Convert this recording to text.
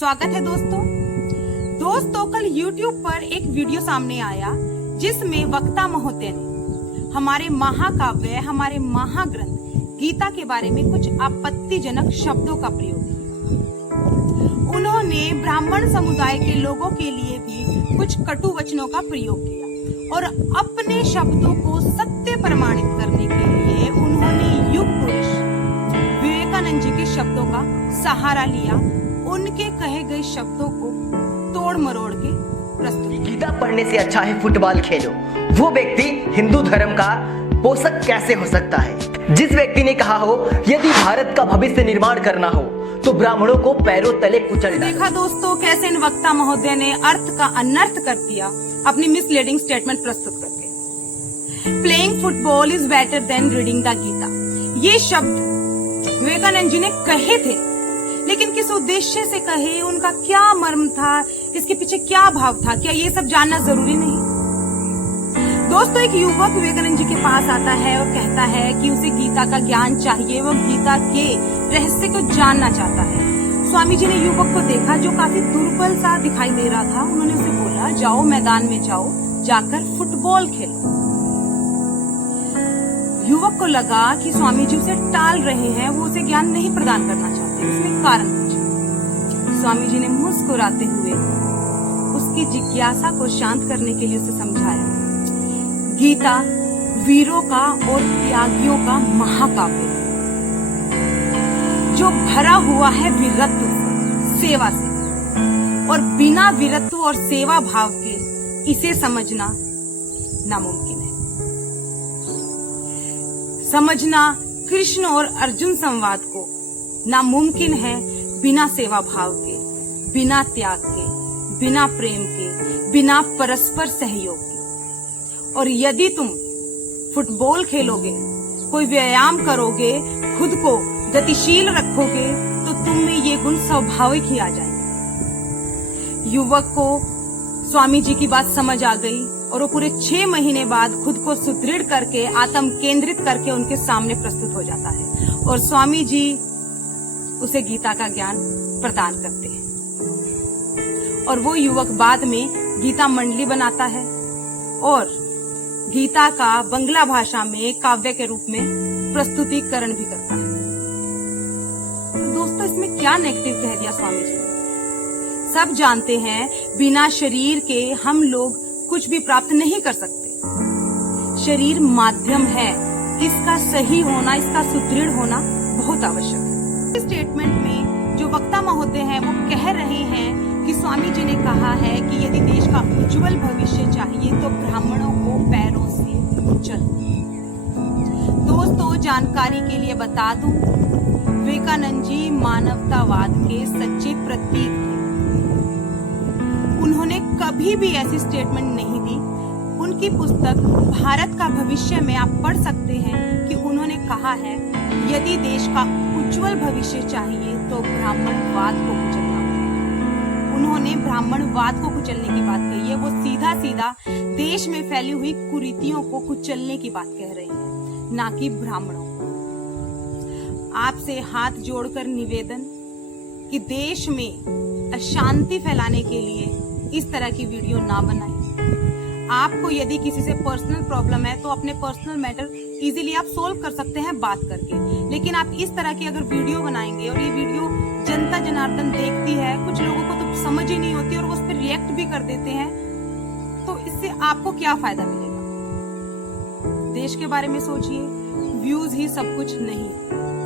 स्वागत है दोस्तों कल YouTube पर एक वीडियो सामने आया जिसमें वक्ता महोदय ने हमारे महाकाव्य, हमारे महाग्रंथ गीता के बारे में कुछ आपत्तिजनक शब्दों का प्रयोग किया। उन्होंने ब्राह्मण समुदाय के लोगों के लिए भी कुछ कटु वचनों का प्रयोग किया और अपने शब्दों को सत्य प्रमाणित करने के लिए उन्होंने युग पुरुष विवेकानंद जी के शब्दों का सहारा लिया। उनके कहे गए शब्दों को तोड़ मरोड़ के प्रस्तुत। गीता पढ़ने से अच्छा है फुटबॉल खेलो। वो व्यक्ति हिंदू धर्म का पोषक कैसे हो सकता है? जिस व्यक्ति ने कहा हो यदि भारत का भविष्य निर्माण करना हो तो ब्राह्मणों को पैरों तले कुचल डालो। देखा दोस्तों कैसे इन वक्ता महोदय ने अर्थ का अनर्थ कर दिया अपनी मिसलीडिंग स्टेटमेंट प्रस्तुत करके। Playing football is better than reading the Gita, ये शब्द विवेकानंद जी ने कहे थे, लेकिन किस उद्देश्य से कहे, उनका क्या मर्म था, इसके पीछे क्या भाव था, क्या ये सब जानना जरूरी नहीं? दोस्तों, एक युवक विवेकानंद जी के पास आता है और कहता है कि उसे गीता का ज्ञान चाहिए, वो गीता के रहस्य को जानना चाहता है। स्वामी जी ने युवक को देखा जो काफी दुर्बल सा दिखाई दे रहा था। उन्होंने उसे बोला, जाओ मैदान में जाओ, जाकर फुटबॉल खेलो। युवक को लगा कि स्वामी जी उसे टाल रहे हैं, वो उसे ज्ञान नहीं प्रदान करना चाहते। इसमें कारण पूछा। स्वामी जी ने मुस्कुराते हुए उसकी जिज्ञासा को शांत करने के लिए उसे समझाया, गीता वीरों का और त्यागियों का महाकाव्य जो भरा हुआ है वीरत्व से, सेवा से, और बिना वीरत्व और सेवा भाव के इसे समझना नामुमकिन है। समझना कृष्ण और अर्जुन संवाद को नामुमकिन है बिना सेवा भाव के, बिना त्याग के, बिना प्रेम के, बिना परस्पर सहयोग के। और यदि तुम फुटबॉल खेलोगे, कोई व्यायाम करोगे, खुद को गतिशील रखोगे, तो तुम में ये गुण स्वाभाविक ही आ जाएंगे। युवक को स्वामी जी की बात समझ आ गई और वो पूरे 6 महीने बाद खुद को सुदृढ़ करके, आत्म केंद्रित करके उनके सामने प्रस्तुत हो जाता है और स्वामी जी उसे गीता का ज्ञान प्रदान करते हैं। और वो युवक बाद में गीता मंडली बनाता है और गीता का बंगला भाषा में काव्य के रूप में प्रस्तुतिकरण भी करता है। तो दोस्तों, इसमें क्या नेगेटिव कह दिया स्वामी जी ने? सब जानते हैं बिना शरीर के हम लोग कुछ भी प्राप्त नहीं कर सकते। शरीर माध्यम है, इसका सही होना, इसका सुदृढ़ होना बहुत आवश्यक है। इस स्टेटमेंट में जो वक्ता महोदय हैं वो कह रहे हैं कि स्वामी जी ने कहा है कि यदि देश का उज्जवल भविष्य चाहिए तो ब्राह्मणों को पैरों से कुचल। दोस्तों, जानकारी के लिए बता दूं, विवेकानंद जी मानवतावाद के सच्चे प्रतीक थे। उन्होंने कभी भी ऐसी स्टेटमेंट नहीं दी। उनकी पुस्तक भारत का भविष्य में आप पढ़ सकते हैं कि उन्होंने कहा है यदि देश का उज्जवल भविष्य चाहिए तो ब्राह्मणवाद को कुचलना होगा। उन्होंने ब्राह्मणवाद को कुचलने की बात कही है। वो सीधा सीधा देश में फैली हुई कुरीतियों को कुचलने की बात कह रही है, ना कि ब्राह्मणों को। आपसे हाथ जोड़कर निवेदन कि देश में अशांति फैलाने के लिए इस तरह की वीडियो ना बनाएं। आपको यदि किसी से पर्सनल प्रॉब्लम है तो अपने पर्सनल मैटर इजीली आप सोल्व कर सकते हैं बात करके, लेकिन आप इस तरह की अगर वीडियो बनाएंगे और ये वीडियो जनता जनार्दन देखती है, कुछ लोगों को तो समझ ही नहीं होती और वो उस पर रिएक्ट भी कर देते हैं, तो इससे आपको क्या फायदा मिलेगा? देश के बारे में सोचिए, व्यूज ही सब कुछ नहीं है।